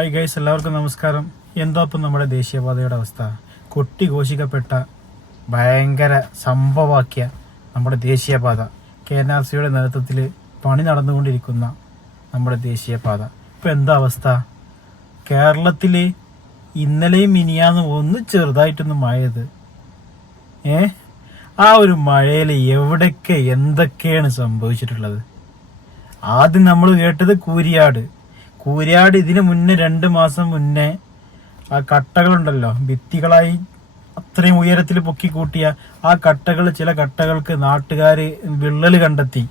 Hi guys എല്ലാവർക്കും നമസ്കാരം. എന്താ ഇപ്പം നമ്മുടെ ദേശീയപാതയുടെ അവസ്ഥ. കൊട്ടി ഘോഷിക്കപ്പെട്ട ഭയങ്കര സംഭവാക്കിയ നമ്മുടെ ദേശീയപാത. കെ എൻ ആർ സിയുടെ നേതൃത്വത്തിൽ പണി നടന്നുകൊണ്ടിരിക്കുന്ന നമ്മുടെ ദേശീയപാത. ഇപ്പം എന്താ അവസ്ഥ? കേരളത്തിൽ ഇന്നലെയും മിനിയാന്നും ഒന്ന് ചെറുതായിട്ടൊന്ന് മഴയത് ഏ? ആ ഒരു മഴയിൽ എവിടെയൊക്കെ എന്തൊക്കെയാണ് സംഭവിച്ചിട്ടുള്ളത്? ആദ്യം നമ്മൾ കേട്ടത് കൂരിയാട്. കൂരിയാട് ഇതിന് മുന്നേ രണ്ട് മാസം മുന്നേ ആ കട്ടകളുണ്ടല്ലോ ഭിത്തികളായി അത്രയും ഉയരത്തിൽ പൊക്കി കൂട്ടിയ ആ കട്ടകൾ ചില കട്ടകൾക്ക് നാട്ടുകാർ വിള്ളൽ കണ്ടെത്തി.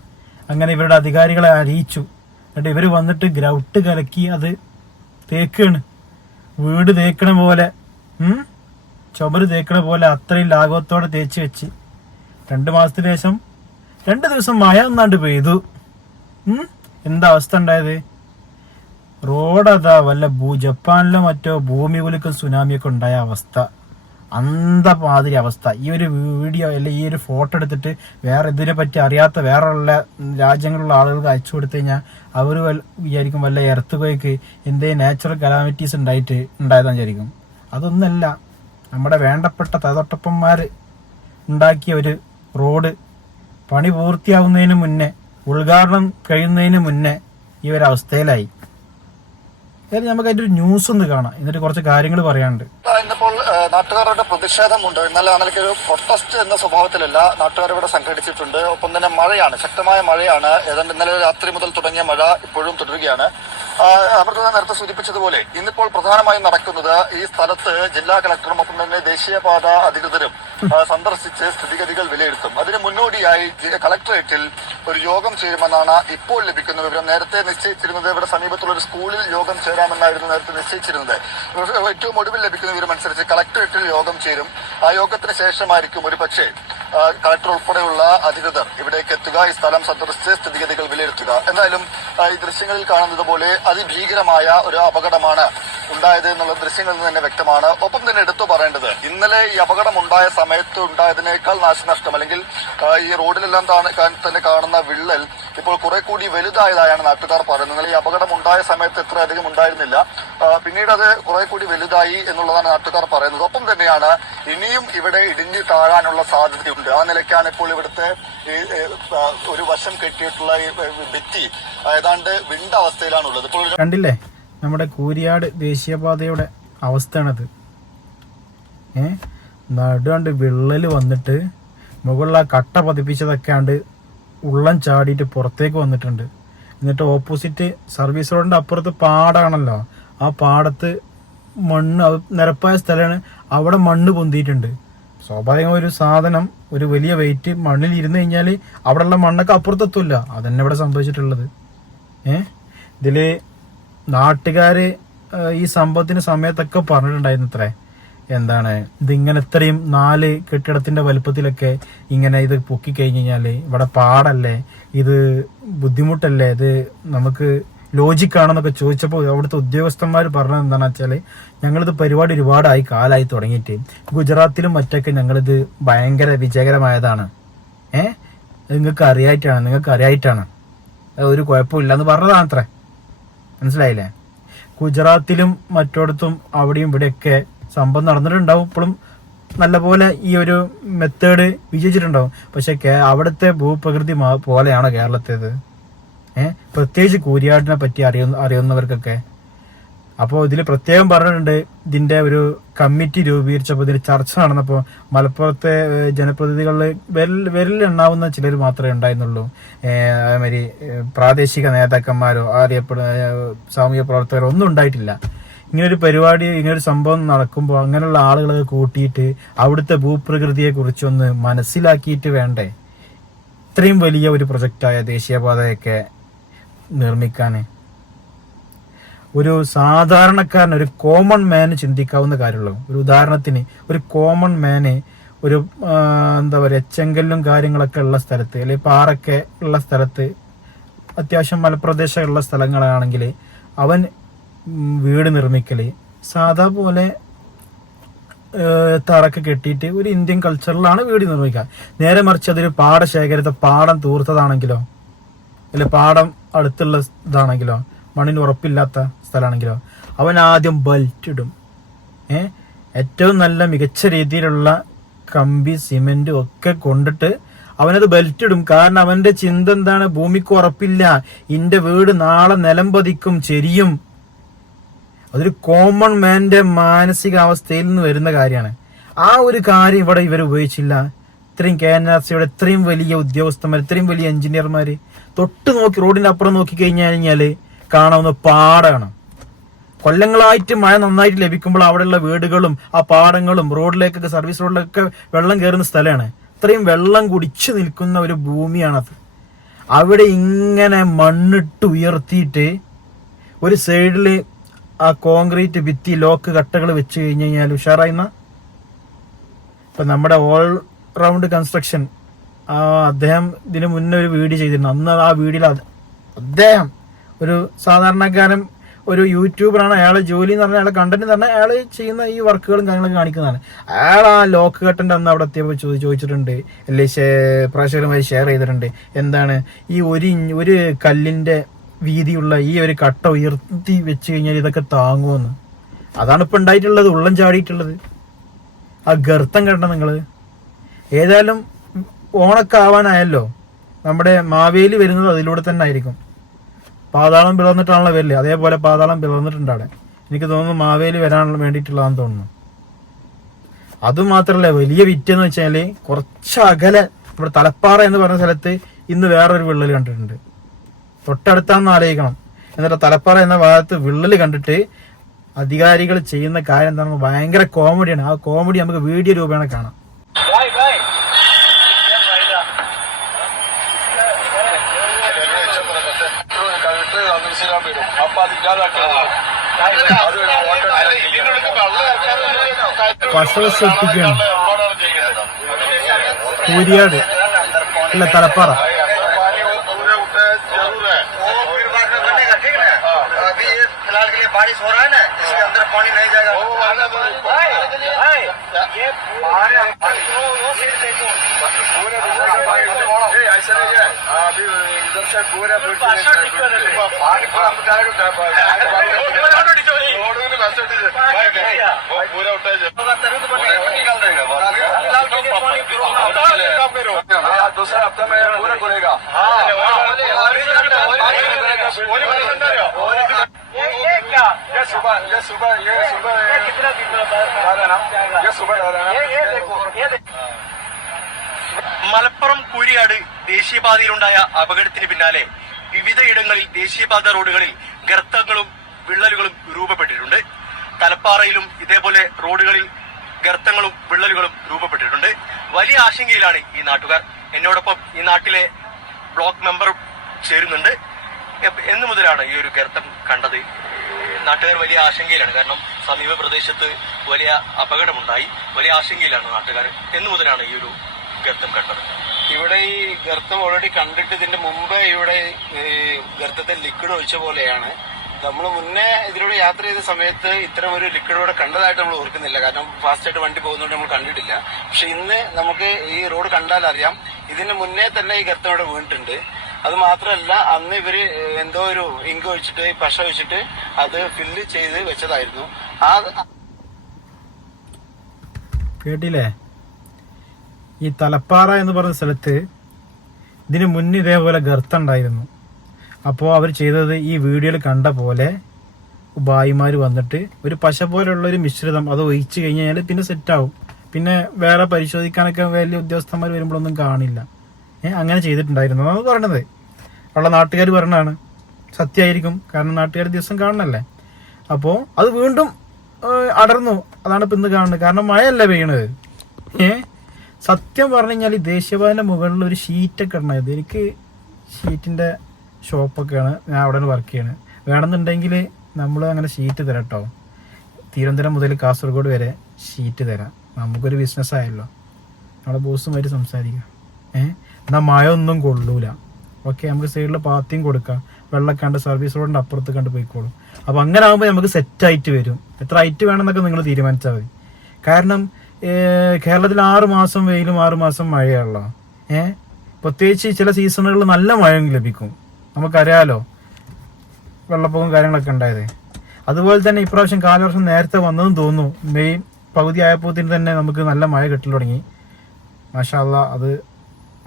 അങ്ങനെ ഇവരുടെ അധികാരികളെ അറിയിച്ചു. എന്നിട്ട് ഇവർ വന്നിട്ട് ഗ്രൗട്ട് കലക്കി അത് തേക്കാണ്. വീട് തേക്കണ പോലെ? ചുമര് തേക്കണ പോലെ അത്രയും ലാഘവത്തോടെ തേച്ച് വെച്ച്. രണ്ട് മാസത്തിന് ശേഷം രണ്ട് ദിവസം മഴ ഒന്നാണ്ട് പെയ്തു? എന്താ അവസ്ഥ ഉണ്ടായത്? റോഡ് അതാ വല്ല ഭൂ ജപ്പാനിലോ മറ്റോ ഭൂമി കുലുക്കും സുനാമിയൊക്കെ ഉണ്ടായ അവസ്ഥ. അന്തമാതിരി അവസ്ഥ. ഈ ഒരു വീഡിയോ അല്ലെ ഈ ഒരു ഫോട്ടോ എടുത്തിട്ട് വേറെ ഇതിനെ പറ്റി അറിയാത്ത വേറെയുള്ള രാജ്യങ്ങളിലുള്ള ആളുകൾക്ക് അയച്ചു കൊടുത്തു കഴിഞ്ഞാൽ അവർ വിചാരിക്കും വല്ല എർത്ത് കോയ്ക്ക് എന്തേ നാച്ചുറൽ കലാമിറ്റീസ് ഉണ്ടായിട്ട് ഉണ്ടായതാന്ന് വിചാരിക്കും. അതൊന്നല്ല. നമ്മുടെ വേണ്ടപ്പെട്ട തതൊട്ടപ്പന്മാർ ഉണ്ടാക്കിയ ഒരു റോഡ് പണി പൂർത്തിയാവുന്നതിന് മുന്നേ ഉദ്ഘാടനം കഴിയുന്നതിന് മുന്നേ ഈ ഒരു അവസ്ഥയിലായി. ഏതായാലും നമുക്ക് അതിന്റെ ഒരു ന്യൂസ് ഒന്ന് കാണാം. എന്നിട്ട് കുറച്ച് കാര്യങ്ങൾ പറയാനുണ്ട്. ഇന്നിപ്പോൾ നാട്ടുകാരുടെ പ്രതിഷേധമുണ്ട്. എന്നാൽ അതിലേക്ക് ഒരു പ്രൊട്ടസ്റ്റ് എന്ന സ്വഭാവത്തിലല്ല നാട്ടുകാർ ഇവിടെ സംഘടിച്ചിട്ടുണ്ട്. ഒപ്പം തന്നെ മഴയാണ്. ശക്തമായ മഴയാണ്. ഏതാണ്ട് ഇന്നലെ രാത്രി മുതൽ തുടങ്ങിയ മഴ ഇപ്പോഴും തുടരുകയാണ്. അമൃത നേരത്തെ സൂചിപ്പിച്ചതുപോലെ ഇന്നിപ്പോൾ പ്രധാനമായും നടക്കുന്നത് ഈ സ്ഥലത്ത് ജില്ലാ കളക്ടറും ഒപ്പം തന്നെ ദേശീയപാത അധികൃതരും സന്ദർശിച്ച് സ്ഥിതിഗതികൾ വിലയിരുത്തും. അതിന് മുന്നോടിയായി കളക്ടറേറ്റിൽ ഒരു യോഗം ചേരുമെന്നാണ് ഇപ്പോൾ ലഭിക്കുന്ന വിവരം. നേരത്തെ നിശ്ചയിച്ചിരുന്നത് ഇവിടെ സമീപത്തുള്ള ഒരു സ്കൂളിൽ യോഗം ചേരാമെന്നായിരുന്നു നേരത്തെ നിശ്ചയിച്ചിരുന്നത്. ഏറ്റവും ഒടുവിൽ ലഭിക്കുന്ന വിവരം അനുസരിച്ച് കളക്ടറേറ്റിൽ യോഗം ചേരും. ആ യോഗത്തിന് ശേഷമായിരിക്കും ഒരു പക്ഷേ കളക്ടർ ഉൾപ്പെടെയുള്ള അധികൃതർ ഇവിടേക്ക് എത്തുക ഈ സ്ഥലം സന്ദർശിച്ച് സ്ഥിതിഗതികൾ വിലയിരുത്തുക. എന്തായാലും ഈ ദൃശ്യങ്ങളിൽ കാണുന്നത് പോലെ അതിഭീകരമായ ഒരു അപകടമാണ് ഉണ്ടായത് എന്നുള്ള ദൃശ്യങ്ങളിൽ തന്നെ വ്യക്തമാണ്. ഒപ്പം തന്നെ എടുത്തു പറയേണ്ടത് ഇന്നലെ ഈ അപകടം ഉണ്ടായ സമയത്ത് ഉണ്ടായതിനേക്കാൾ നാശനഷ്ടം അല്ലെങ്കിൽ ഈ റോഡിലെല്ലാം തന്നെ കാണുന്ന വിള്ളൽ ഇപ്പോൾ കുറെ കൂടി വലുതായതായാണ് നാട്ടുകാർ പറയുന്നത്. ഈ അപകടം ഉണ്ടായ സമയത്ത് ഇത്ര അധികം ഉണ്ടായിരുന്നില്ല. പിന്നീട് അത് കുറെ കൂടി വലുതായി എന്നുള്ളതാണ് നാട്ടുകാർ പറയുന്നത്. ഒപ്പം തന്നെയാണ് ഇനിയും ഇവിടെ ഇടിഞ്ഞു താഴാനുള്ള സാധ്യതയുണ്ട്. ആ നിലയ്ക്കാണ് ഇപ്പോൾ ഇവിടുത്തെ ഈ ഒരു വശം കെട്ടിയിട്ടുള്ള ഈ ഭിത്തി ഏതാണ്ട് വിണ്ട അവസ്ഥയിലാണുള്ളത്. ഇപ്പോൾ കണ്ടില്ലേ? നമ്മുടെ കൂരിയാട് ദേശീയപാതയുടെ അവസ്ഥയാണത്. ഏ? നടുണ്ട് വിള്ളൽ വന്നിട്ട് മുകളിൽ കട്ട പതിപ്പിച്ചതൊക്കെ ആണ്ട് ഉള്ളം ചാടിയിട്ട് പുറത്തേക്ക് വന്നിട്ടുണ്ട്. എന്നിട്ട് ഓപ്പോസിറ്റ് സർവീസ് റോഡിന്റെ അപ്പുറത്ത് പാടാണല്ലോ. ആ പാടത്ത് മണ്ണ് നിരപ്പായ സ്ഥലമാണ്. അവിടെ മണ്ണ് പൊന്തിയിട്ടുണ്ട്. സ്വാഭാവികം ഒരു സാധനം ഒരു വലിയ വെയിറ്റ് മണ്ണിൽ ഇരുന്ന് കഴിഞ്ഞാൽ അവിടെയുള്ള മണ്ണൊക്കെ അപ്പുറത്തെത്തൂല്ല അതന്നെ ഇവിടെ സംഭവിച്ചിട്ടുള്ളത്. ഏഹ് ഇതിൽ നാട്ടുകാര് ഈ സംഭവത്തിന് സമയത്തൊക്കെ പറഞ്ഞിട്ടുണ്ടായിരുന്നു അത്രേ എന്താണ് ഇതിങ്ങനെ ഇത്രയും നാല് കെട്ടിടത്തിന്റെ വലുപ്പത്തിലൊക്കെ ഇങ്ങനെ ഇത് പൊക്കി കഴിഞ്ഞ് കഴിഞ്ഞാൽ ഇവിടെ പാടല്ലേ ഇത് ബുദ്ധിമുട്ടല്ലേ ഇത് നമുക്ക് ലോജിക്കാണെന്നൊക്കെ ചോദിച്ചപ്പോൾ അവിടുത്തെ ഉദ്യോഗസ്ഥന്മാർ പറഞ്ഞത് എന്താണെന്ന് വെച്ചാൽ ഞങ്ങളിത് പരിപാടി ഒരുപാടായി കാലായി തുടങ്ങിയിട്ട്. ഗുജറാത്തിലും മറ്റൊക്കെ ഞങ്ങളിത് ഭയങ്കര വിജയകരമായതാണ്. ഏഹ് നിങ്ങൾക്ക് അറിയായിട്ടാണ് നിങ്ങൾക്ക് അറിയായിട്ടാണ് ഒരു കുഴപ്പമില്ല എന്ന് പറഞ്ഞതാണത്രേ. മനസ്സിലായില്ലേ? ഗുജറാത്തിലും മറ്റിടത്തും അവിടെയും ഇവിടെയൊക്കെ സംഭവം നടന്നിട്ടുണ്ടാവും. ഇപ്പോഴും നല്ലപോലെ ഈ ഒരു മെത്തേഡ് വിജയിച്ചിട്ടുണ്ടാവും. പക്ഷെ അവിടുത്തെ ഭൂപ്രകൃതി പോലെയാണ് കേരളത്തേത്? ഏഹ് പ്രത്യേകിച്ച് കൂരിയാടിനെ പറ്റി അറിയുന്ന അറിയുന്നവർക്കൊക്കെ. അപ്പോൾ ഇതിൽ പ്രത്യേകം പറഞ്ഞിട്ടുണ്ട് ഇതിന്റെ ഒരു കമ്മിറ്റി രൂപീകരിച്ചപ്പോൾ ഇതിൽ ചർച്ച നടന്നപ്പോൾ മലപ്പുറത്തെ ജനപ്രതിനിധികളിൽ വിരൽ വിരലിലെണ്ണാവുന്ന ചിലർ മാത്രമേ ഉണ്ടായിരുന്നുള്ളൂ. അതേമാതിരി പ്രാദേശിക നേതാക്കന്മാരോ അറിയപ്പെടുന്ന സാമൂഹിക പ്രവർത്തകരോ ഒന്നും ഉണ്ടായിട്ടില്ല. ഇങ്ങനൊരു പരിപാടി ഇങ്ങനൊരു സംഭവം നടക്കുമ്പോൾ അങ്ങനെയുള്ള ആളുകളെ കൂട്ടിയിട്ട് അവിടുത്തെ ഭൂപ്രകൃതിയെ കുറിച്ചൊന്ന് മനസ്സിലാക്കിയിട്ട് വേണ്ടേ? ഇത്രയും വലിയ ഒരു പ്രൊജക്റ്റായ ദേശീയപാതയൊക്കെ നിർമ്മിക്കാൻ ഒരു സാധാരണക്കാരൻ ഒരു കോമൺ മാന് ചിന്തിക്കാവുന്ന കാര്യമുള്ളൂ. ഒരു ഉദാഹരണത്തിന് ഒരു കോമൺ മാന് ഒരു എന്താ പറയുക ചെങ്കല്ലും കാര്യങ്ങളൊക്കെ ഉള്ള സ്ഥലത്ത് അല്ലെങ്കിൽ പാറൊക്കെ ഉള്ള സ്ഥലത്ത് അത്യാവശ്യം മലപ്രദേശമുള്ള സ്ഥലങ്ങളാണെങ്കിൽ അവൻ വീട് നിർമ്മിക്കൽ സാധാ പോലെ തറക്കെ കെട്ടിയിട്ട് ഒരു ഇന്ത്യൻ കൾച്ചറിലാണ് വീട് നിർമ്മിക്കുക. നേരെ മറിച്ച് അതൊരു പാടശേഖരത്തെ പാടം തൂർത്തതാണെങ്കിലോ അല്ലെ പാടം അടുത്തുള്ള ഇതാണെങ്കിലോ മണ്ണിന് ഉറപ്പില്ലാത്ത സ്ഥലമാണെങ്കിലോ അവൻ ആദ്യം ബെൽറ്റ് ഇടും. ഏറ്റവും നല്ല മികച്ച രീതിയിലുള്ള കമ്പി സിമെന്റ് ഒക്കെ കൊണ്ടിട്ട് അവനത് ബെൽറ്റ് ഇടും. കാരണം അവന്റെ ചിന്ത എന്താണ്? ഭൂമിക്ക് ഉറപ്പില്ല. ഇന്റെ വീട് നാളെ നിലം പതിക്കും ചെരിയും. അതൊരു കോമൺ മാന്റെ മാനസികാവസ്ഥയിൽ നിന്ന് വരുന്ന കാര്യമാണ്. ആ ഒരു കാര്യം ഇവിടെ ഇവർ ഉപയോഗിച്ചില്ല. ഇത്രയും കെ എൻ ആർ സിയുടെ ഇത്രയും വലിയ ഉദ്യോഗസ്ഥന്മാർ ഇത്രയും വലിയ എഞ്ചിനീയർമാർ തൊട്ട് നോക്കി റോഡിന്റെ അപ്പുറം നോക്കി കഴിഞ്ഞു കഴിഞ്ഞാൽ കാണാവുന്ന പാടാണ്. കൊല്ലങ്ങളായിട്ട് മഴ നന്നായിട്ട് ലഭിക്കുമ്പോൾ അവിടെയുള്ള വീടുകളും ആ പാടങ്ങളും റോഡിലേക്കൊക്കെ സർവീസ് റോഡിലൊക്കെ വെള്ളം കയറുന്ന സ്ഥലമാണ്. ഇത്രയും വെള്ളം കുടിച്ച് നിൽക്കുന്ന ഒരു ഭൂമിയാണത്. അവിടെ ഇങ്ങനെ മണ്ണിട്ട് ഉയർത്തിയിട്ട് ഒരു സൈഡിൽ ആ കോൺക്രീറ്റ് ഭിത്തി ലോക്ക് കട്ടകൾ വെച്ച് കഴിഞ്ഞ് കഴിഞ്ഞാൽ ഉഷാറായിന്ന ഇപ്പം നമ്മുടെ ഓൾ റൗണ്ട് കൺസ്ട്രക്ഷൻ അദ്ദേഹം ഇതിനു മുന്നേ ഒരു വീഡിയോ ചെയ്തിരുന്നു. അന്ന് ആ വീഡിയോയിൽ അദ്ദേഹം ഒരു സാധാരണക്കാരൻ ഒരു യൂട്യൂബറാണ് അയാൾ ജോലി എന്ന് പറഞ്ഞാൽ അയാളെ കണ്ടന്റ് തന്നെ അയാൾ ചെയ്യുന്ന ഈ വർക്കുകളും കാര്യങ്ങളും കാണിക്കുന്നതാണ്. അയാൾ ആ ലോക്ക് കട്ടന്റെ അന്ന് അവിടെ എത്തിയപ്പോൾ ചോദി ചോദിച്ചിട്ടുണ്ട് അല്ലെ പ്രേക്ഷകരുമായി ഷെയർ ചെയ്തിട്ടുണ്ട് എന്താണ് ഈ ഒരു ഒരു കല്ലിന്റെ വീതിയുള്ള ഈ ഒരു കട്ട ഉയർത്തി വെച്ച് കഴിഞ്ഞാൽ ഇതൊക്കെ താങ്ങുമെന്ന് അതാണ് ഇപ്പം ഉണ്ടായിട്ടുള്ളത് ഉള്ളം ചാടിയിട്ടുള്ളത്. ആ ഗർത്തം കണ്ട നിങ്ങൾ ഏതായാലും ഓണൊക്കെ ആവാനായല്ലോ നമ്മുടെ മാവേലി വരുന്നത് അതിലൂടെ തന്നെ ആയിരിക്കും. പാതാളം പിളർന്നിട്ടാണല്ലോ വരില്ലേ അതേപോലെ പാതാളം പിളർന്നിട്ടുണ്ട് അവിടെ. എനിക്ക് തോന്നുന്നു മാവേലി വരാൻ വേണ്ടിയിട്ടുള്ളതാന്ന് തോന്നുന്നു. അതുമാത്രല്ല വലിയ വിറ്റെന്ന് വെച്ചാൽ കുറച്ച് അകലെ നമ്മുടെ തലപ്പാറ എന്ന് പറഞ്ഞ സ്ഥലത്ത് ഇന്ന് വേറൊരു വിള്ളൽ കണ്ടിട്ടുണ്ട്. തൊട്ടടുത്താന്ന് ആലോചിക്കണം. എന്നിട്ട് തലപ്പാറ എന്ന ഭാഗത്ത് വിള്ളൽ കണ്ടിട്ട് അധികാരികൾ ചെയ്യുന്ന കാര്യം എന്താണെന്ന് ഭയങ്കര കോമഡിയാണ് ആ കോമഡി നമുക്ക് വീഡിയോ രൂപേണ കാണാം. പശവസ് എത്തിക്കുകയാണ് കൂരിയാട് അല്ല തലപ്പാറ. अभी ये फिलहाल के लिए बारिश हो रहा है ना इसके अंदर पानी नहीं जाएगा ये वो वो सीट देखो तभी तो बनेगा फिलहाल के लिए पानी दूसरा हफ्ता में ये सुबह ये सुबह ये सुबह ये कितना कितना आ रहा ना ये सुबह आ रहा ये ना ये देखो ये देखो മലപ്പുറം കൂരിയാട് ദേശീയപാതയിലുണ്ടായ അപകടത്തിന് പിന്നാലെ വിവിധയിടങ്ങളിൽ ദേശീയപാത റോഡുകളിൽ ഗർത്തങ്ങളും വിള്ളലുകളും രൂപപ്പെട്ടിട്ടുണ്ട് തലപ്പാറയിലും ഇതേപോലെ റോഡുകളിൽ ഗർത്തങ്ങളും വിള്ളലുകളും രൂപപ്പെട്ടിട്ടുണ്ട് വലിയ ആശങ്കയിലാണ് ഈ നാട്ടുകാർ എന്നോടൊപ്പം ഈ നാട്ടിലെ ബ്ലോക്ക് മെമ്പർ ചേരുന്നുണ്ട് എപ്പ- എന്ന് മുതലാണ് ഈ ഒരു ഗർത്തം കണ്ടത് നാട്ടുകാർ വലിയ ആശങ്കയിലാണ്. കാരണം സമീപ പ്രദേശത്ത് വലിയ അപകടമുണ്ടായി. വലിയ ആശങ്കയിലാണ് നാട്ടുകാർ എന്ന് മുതലാണ് ഈ ഒരു ഗർത്തം കണ്ടത്. ഇവിടെ ഈ ഗർത്തം ഓൾറെഡി കണ്ടിട്ട് ഇതിന്റെ മുമ്പ് ഇവിടെ ഗർത്തത്തിൽ ലിക്വിഡ് ഒഴിച്ച പോലെയാണ്. നമ്മൾ മുന്നേ ഇതിലൂടെ യാത്ര ചെയ്ത സമയത്ത് ഇത്തരം ഒരു ലിക്വിഡ് ഇവിടെ കണ്ടതായിട്ട് നമ്മൾ ഓർക്കുന്നില്ല. കാരണം ഫാസ്റ്റായിട്ട് വണ്ടി പോകുന്നതുകൊണ്ട് നമ്മൾ കണ്ടിട്ടില്ല. പക്ഷെ ഇന്ന് നമുക്ക് ഈ റോഡ് കണ്ടാൽ അറിയാം ഇതിന് മുന്നേ തന്നെ ഈ ഗർത്തം ഇവിടെ വീണിട്ടുണ്ട്. അത് മാത്രമല്ല അന്ന് ഇവർ എന്തോ ഒരു ഇങ്ക് ഒഴിച്ചിട്ട് പശ ഒഴിച്ചിട്ട് അത് ഫില്ല് ചെയ്ത് വെച്ചതായിരുന്നു. ആ കേട്ടില്ലേ? ഈ തലപ്പാറ എന്ന് പറഞ്ഞ സ്ഥലത്ത് ഇതിന് മുന്നേ ഇതേപോലെ ഗർത്തം ഉണ്ടായിരുന്നു അപ്പോൾ അവർ ചെയ്തത് ഈ വീഡിയോയിൽ കണ്ട പോലെ ഭായിമാർ വന്നിട്ട് ഒരു പശ പോലെയുള്ള ഒരു മിശ്രിതം അത് ഒഴിച്ചു കഴിഞ്ഞാൽ പിന്നെ സെറ്റാവും പിന്നെ വേറെ പരിശോധിക്കാനൊക്കെ വലിയ ഉദ്യോഗസ്ഥന്മാർ വരുമ്പോഴൊന്നും കാണില്ല. അങ്ങനെ ചെയ്തിട്ടുണ്ടായിരുന്നു. എന്നാണ് പറയണത്. ഉള്ള നാട്ടുകാർ പറഞ്ഞതാണ് സത്യമായിരിക്കും. കാരണം നാട്ടുകാർ ദിവസം കാണണല്ലേ? അപ്പോൾ അത് വീണ്ടും അടർന്നു. അതാണ് ഇപ്പം ഇന്ന് കാണുന്നത്. കാരണം മഴയല്ല പെയ്യണത്. ഏ സത്യം പറഞ്ഞു കഴിഞ്ഞാൽ ഈ ദേശീയപാതന്റെ മുകളിൽ ഒരു ഷീറ്റൊക്കെ ഉണ്ടായത് എനിക്ക് ഷീറ്റിന്റെ ഷോപ്പൊക്കെയാണ്. ഞാൻ അവിടെ വർക്ക് ചെയ്യണത്. വേണമെന്നുണ്ടെങ്കിൽ നമ്മൾ അങ്ങനെ ഷീറ്റ് തരാം കേട്ടോ തിരുവനന്തപുരം മുതൽ കാസർഗോഡ് വരെ ഷീറ്റ് തരാം. നമുക്കൊരു ബിസിനസ് ആയല്ലോ നമ്മുടെ ബോസുമായിട്ട് സംസാരിക്കാം. ഏഹ് എന്നാൽ മഴ ഒന്നും കൊള്ളൂല. ഓക്കെ നമുക്ക് സൈഡിൽ പാത്തിയും കൊടുക്കാം. വെള്ളമൊക്കെ കണ്ട് സർവീസ് റോഡിന്റെ അപ്പുറത്ത് കണ്ട് പോയിക്കോളും. അപ്പോൾ അങ്ങനെ ആകുമ്പോൾ നമുക്ക് സെറ്റ് ആയിട്ട് വരും. എത്ര ഹൈറ്റ് വേണമെന്നൊക്കെ നിങ്ങൾ തീരുമാനിച്ചാൽ മതി. കാരണം കേരളത്തിൽ ആറ് മാസം വെയിലും ആറ് മാസം മഴയുള്ള ഏഹ് പ്രത്യേകിച്ച് ചില സീസണുകളിൽ നല്ല മഴ ലഭിക്കും. നമുക്കറിയാലോ വെള്ളപ്പൊക്കം കാര്യങ്ങളൊക്കെ ഉണ്ടായത്. അതുപോലെ തന്നെ ഇപ്രാവശ്യം കാലവർഷം നേരത്തെ വന്നതെന്ന് തോന്നുന്നു. മെയ് പകുതി ആയപ്പോത്തിന് തന്നെ നമുക്ക് നല്ല മഴ കിട്ടി തുടങ്ങി. മാഷാല്ല അത്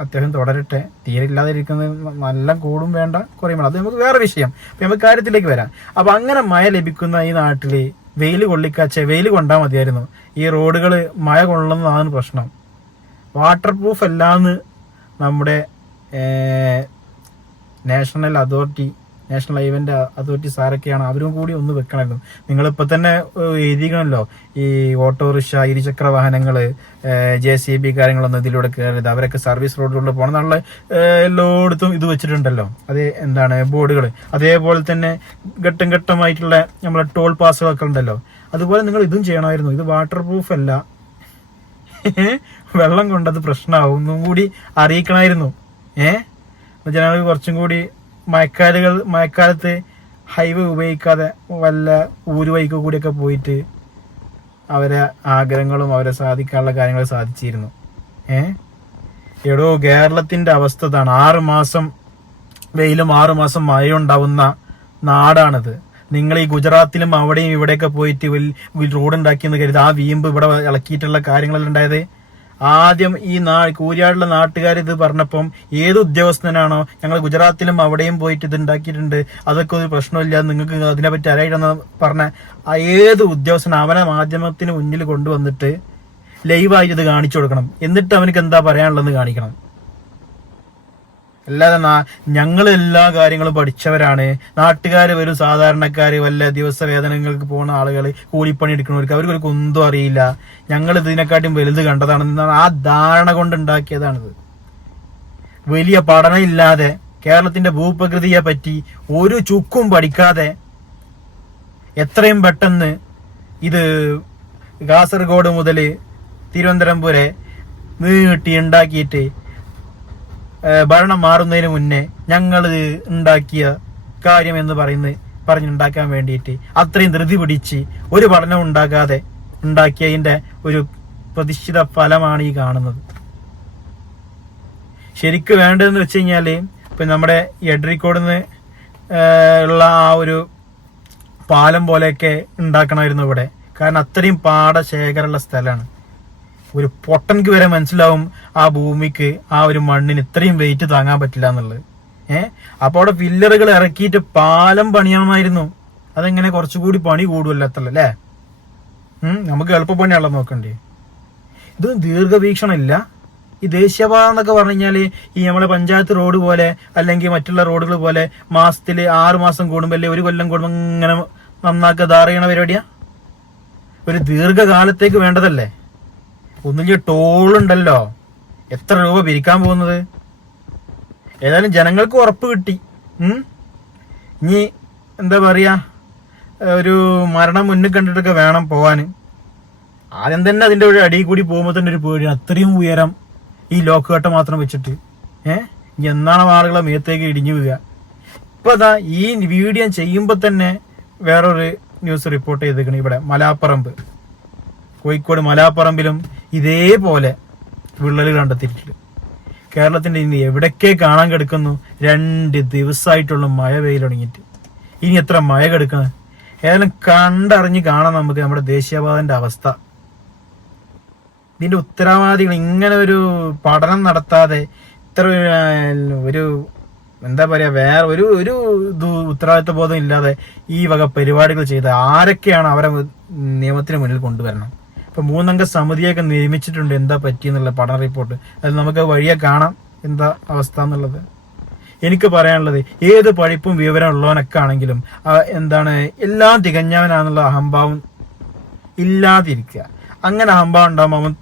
അത്യാവശ്യം തുടരട്ടെ. തീരെ ഇല്ലാതിരിക്കുന്നത് നല്ല കൂടും വേണ്ട കുറയും അത് നമുക്ക് വേറെ വിഷയം. അപ്പൊ നമുക്ക് കാര്യത്തിലേക്ക് വരാം. അപ്പൊ അങ്ങനെ മഴ ലഭിക്കുന്ന ഈ നാട്ടിൽ വെയിൽ കൊള്ളിക്കാച്ച വെയിൽ കൊണ്ടാൽ മതിയായിരുന്നു. ഈ റോഡുകൾ മഴ കൊള്ളുന്നതാണ് പ്രശ്നം. വാട്ടർ പ്രൂഫ് അല്ലാന്ന് നമ്മുടെ നാഷണൽ അതോറിറ്റി നാഷണൽ ഹൈവന്റെ അതോറിറ്റി സാരൊക്കെയാണ്. അവരും കൂടി ഒന്ന് വെക്കണമായിരുന്നു നിങ്ങളിപ്പോൾ തന്നെ ഏഹ്, എഴുതിക്കണല്ലോ. ഈ ഓട്ടോറിക്ഷ ഇരുചക്ര വാഹനങ്ങൾ ജെ സി ബി കാര്യങ്ങളൊന്നും ഇതിലൂടെ കയറരുത് അവരൊക്കെ സർവീസ് റോഡിലൂടെ പോകണം എന്നുള്ള എല്ലായിടത്തും ഇത് വെച്ചിട്ടുണ്ടല്ലോ. അത് എന്താണ് ബോർഡുകൾ അതേപോലെ തന്നെ ഘട്ടം ഘട്ടമായിട്ടുള്ള നമ്മളെ ടോൾ പാസുകളൊക്കെ ഉണ്ടല്ലോ. അതുപോലെ നിങ്ങൾ ഇതും ചെയ്യണമായിരുന്നു. ഇത് വാട്ടർ പ്രൂഫ് അല്ല വെള്ളം കൊണ്ടത് പ്രശ്നമാവും ഒന്നും കൂടി അറിയിക്കണമായിരുന്നു. ഏഹ് ജനങ്ങൾക്ക് കുറച്ചും കൂടി മഴക്കാലുകൾ മഴക്കാലത്ത് ഹൈവേ ഉപയോഗിക്കാതെ വല്ല ഊരുവഴിക്ക് കൂടിയൊക്കെ പോയിട്ട് അവരെ ആഗ്രഹങ്ങളും അവരെ സാധിക്കാനുള്ള കാര്യങ്ങൾ സാധിച്ചിരുന്നു. ഏ? എടോ കേരളത്തിന്റെ അവസ്ഥ ഇതാണ്. ആറ് മാസം വെയിലും ആറ് മാസം മഴയും ഉണ്ടാവുന്ന നാടാണിത്. നിങ്ങൾ ഈ ഗുജറാത്തിലും അവിടെയും ഇവിടെയൊക്കെ പോയിട്ട് റോഡ് ഉണ്ടാക്കിയെന്ന് കരുതി ആ വീമ്പ് ഇവിടെ ഇളക്കിയിട്ടുള്ള കാര്യങ്ങളെല്ലാം ഉണ്ടായത്? ആദ്യം ഈ നാ കൂരിയാടുള്ള നാട്ടുകാർ ഇത് പറഞ്ഞപ്പം ഏത് ഉദ്യോഗസ്ഥനാണോ ഞങ്ങൾ ഗുജറാത്തിലും അവിടെയും പോയിട്ട് ഇത് ഉണ്ടാക്കിയിട്ടുണ്ട്. അതൊക്കെ ഒരു പ്രശ്നമില്ല. നിങ്ങൾക്ക് അതിനെപ്പറ്റി അറിയണമെന്ന് പറഞ്ഞ ഏത് ഉദ്യോഗസ്ഥൻ അവനെ മാധ്യമത്തിന് മുന്നിൽ കൊണ്ടുവന്നിട്ട് ലൈവായിട്ട് ഇത് കാണിച്ചു കൊടുക്കണം. എന്നിട്ട് അവനക്ക് എന്താ പറയാനുള്ളതെന്ന് കാണിക്കണം. അല്ലാതെ ഞങ്ങൾ എല്ലാ കാര്യങ്ങളും പഠിച്ചവരാണ്. നാട്ടുകാർ വരും സാധാരണക്കാർ വല്ല ദിവസ വേതനങ്ങൾക്ക് പോകുന്ന ആളുകൾ കൂലിപ്പണി എടുക്കുന്നവർക്ക് അവർക്ക് ഒന്നും അറിയില്ല. ഞങ്ങൾ ഇതിനെക്കാട്ടും വലുത് കണ്ടതാണെന്നാണ് ആ ധാരണ കൊണ്ട് ഉണ്ടാക്കിയതാണിത് വലിയ പഠനം ഇല്ലാതെ കേരളത്തിന്റെ ഭൂപ്രകൃതിയെ പറ്റി ഒരു ചുക്കും പഠിക്കാതെ എത്രയും പെട്ടെന്ന് ഇത് കാസർഗോഡ് മുതൽ തിരുവനന്തപുരം വരെ നീട്ടി ഉണ്ടാക്കിയിട്ട് ഭരണം മാറുന്നതിന് മുന്നേ ഞങ്ങൾ ഉണ്ടാക്കിയ കാര്യം എന്ന് പറയുന്നത് പറഞ്ഞുണ്ടാക്കാൻ വേണ്ടിയിട്ട് അത്രയും ധൃതി പിടിച്ച് ഒരു പഠനം ഉണ്ടാക്കാതെ ഉണ്ടാക്കിയതിന്റെ ഒരു പ്രതിഷ്ഠിത ഫലമാണ് ഈ കാണുന്നത്. ശരിക്ക് വേണ്ടതെന്ന് വെച്ച് കഴിഞ്ഞാൽ ഇപ്പം നമ്മുടെ എഡ്രിക്കോട് നിന്ന് ഉള്ള ആ ഒരു പാലം പോലെയൊക്കെ ഉണ്ടാക്കണമായിരുന്നു ഇവിടെ. കാരണം അത്രയും പാടശേഖരമുള്ള സ്ഥലമാണ്. ഒരു പൊട്ടൻക്ക് വരെ മനസ്സിലാവും ആ ഭൂമിക്ക് ആ ഒരു മണ്ണിന് ഇത്രയും വെയിറ്റ് താങ്ങാൻ പറ്റില്ല എന്നുള്ളത്. ഏഹ് അപ്പൊ അവിടെ പില്ലറുകൾ ഇറക്കിയിട്ട് പാലം പണിയാമായിരുന്നു അതെങ്ങനെ കുറച്ചുകൂടി പണി കൂടുമല്ലോ അത്ര അല്ലേ നമുക്ക് എളുപ്പപ്പണിയാണല്ലോ നോക്കണ്ടേ. ഇത് ദീർഘവീക്ഷണമില്ല. ഈ ദേശീയപാത എന്നൊക്കെ പറഞ്ഞു കഴിഞ്ഞാൽ ഈ നമ്മളെ പഞ്ചായത്ത് റോഡ് പോലെ അല്ലെങ്കിൽ മറ്റുള്ള റോഡുകൾ പോലെ മാസത്തിൽ ആറു മാസം കൂടുമ്പോ അല്ലെ ഒരു കൊല്ലം കൂടുമ്പോ ഇങ്ങനെ നന്നാക്കുക ധാറിയണ പരിപാടിയാ? ഒരു ദീർഘകാലത്തേക്ക് വേണ്ടതല്ലേ? ഒന്നില്ല ടോളുണ്ടല്ലോ എത്ര രൂപ പിരിക്കാൻ പോകുന്നത്? ഏതായാലും ജനങ്ങൾക്ക് ഉറപ്പ് കിട്ടി. ഇനി എന്താ പറയുക ഒരു മരണം മുന്നിൽ കണ്ടിട്ടൊക്കെ വേണം പോവാൻ ആദ്യം തന്നെ അതിന്റെ ഒരു അടിയിൽ കൂടി പോകുമ്പോൾ തന്നെ ഒരു പേടി. അത്രയും ഉയരം ഈ ലോക്ക് കട്ട മാത്രം വെച്ചിട്ട്. ഏഹ് എന്നാണ് ആളുകളെ മേത്തേക്ക് ഇടിഞ്ഞു വീഴുക ഇപ്പോൾ അതാ ഈ വീഡിയോ ചെയ്യുമ്പോൾ തന്നെ വേറൊരു ന്യൂസ് റിപ്പോർട്ട് ചെയ്തേക്കണ് ഇവിടെ മലാപ്പറമ്പ്. കോഴിക്കോട് മലാപ്പറമ്പിലും ഇതേപോലെ വിള്ളൽ കണ്ടെത്തിയിട്ടുണ്ട്. കേരളത്തിന്റെ ഇനി എവിടൊക്കെ കാണാൻ കിടക്കുന്നു? രണ്ട് ദിവസമായിട്ടുള്ള മഴ പെയ്യിൽ ഇനി എത്ര മഴ കെടുക്കണം? ഏതായാലും കണ്ടറിഞ്ഞ് കാണാം നമുക്ക് നമ്മുടെ ദേശീയപാതന്റെ അവസ്ഥ. ഇതിന്റെ ഉത്തരവാദികൾ ഇങ്ങനെ ഒരു പഠനം നടത്താതെ ഇത്ര ഒരു- എന്താ പറയാ വേറെ ഒരു ഒരു ഉത്തരവാദിത്വ ബോധം ഇല്ലാതെ ഈ വക പരിപാടികൾ ചെയ്ത ആരൊക്കെയാണ് അവരെ നിയമത്തിന് മുന്നിൽ കൊണ്ടുവരണം? ഇപ്പൊ മൂന്നംഗ സമിതിയൊക്കെ നിയമിച്ചിട്ടുണ്ട് എന്താ പറ്റിയെന്നുള്ള പഠന റിപ്പോർട്ട് അത് നമുക്ക് വഴിയെ കാണാം എന്താ അവസ്ഥ എന്നുള്ളത്. എനിക്ക് പറയാനുള്ളത് ഏത് പഠിപ്പും വിവരം ഉള്ളവനൊക്കെ ആണെങ്കിലും എന്താണ് എല്ലാം തികഞ്ഞവനാന്നുള്ള അഹംഭാവം ഇല്ലാതിരിക്കുക. അങ്ങനെ അഹംഭാവം ഉണ്ടാകുമ്പോൾ അവൻ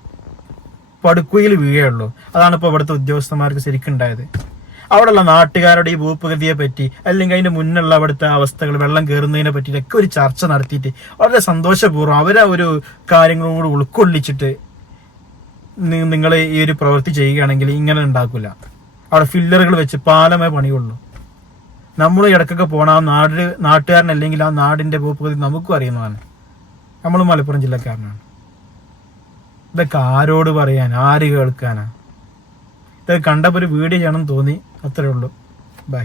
പടുക്കുയിൽ വീഴുകയുള്ളൂ അതാണ് ഇപ്പോൾ ഇവിടുത്തെ ഉദ്യോഗസ്ഥന്മാർക്ക് ശരിക്കും ഉണ്ടായത് അവിടെയുള്ള നാട്ടുകാരുടെ ഈ ഭൂപ്രകൃതിയെ പറ്റി അല്ലെങ്കിൽ അതിന്റെ മുന്നിലുള്ള അവിടുത്തെ അവസ്ഥകൾ വെള്ളം കയറുന്നതിനെ പറ്റിയിട്ടൊക്കെ ഒരു ചർച്ച നടത്തിയിട്ട് വളരെ സന്തോഷപൂർവം അവരെ ഒരു കാര്യങ്ങളും കൂടി ഉൾക്കൊള്ളിച്ചിട്ട് നിങ്ങൾ ഈ ഒരു പ്രവൃത്തി ചെയ്യുകയാണെങ്കിൽ ഇങ്ങനെ ഉണ്ടാക്കില്ല അവിടെ ഫില്ലറുകൾ വെച്ച് പാലമേ പണിയുള്ളൂ. നമ്മൾ ഇടക്കൊക്കെ പോണ ആ നാട് നാട്ടുകാരനല്ലെങ്കിൽ ആ നാടിന്റെ ഭൂപ്രകൃതി നമുക്കും അറിയുന്നതാണ്. നമ്മൾ മലപ്പുറം ജില്ലക്കാരനാണ്. ഇതൊക്കെ ആരോട് പറയാൻ ആര് കേൾക്കാനാ? ഇതൊക്കെ കണ്ടപ്പോൾ ഒരു വീഡിയോ ചെയ്യണം തോന്നി. അത്രേ ഉള്ളൂ. ബൈ.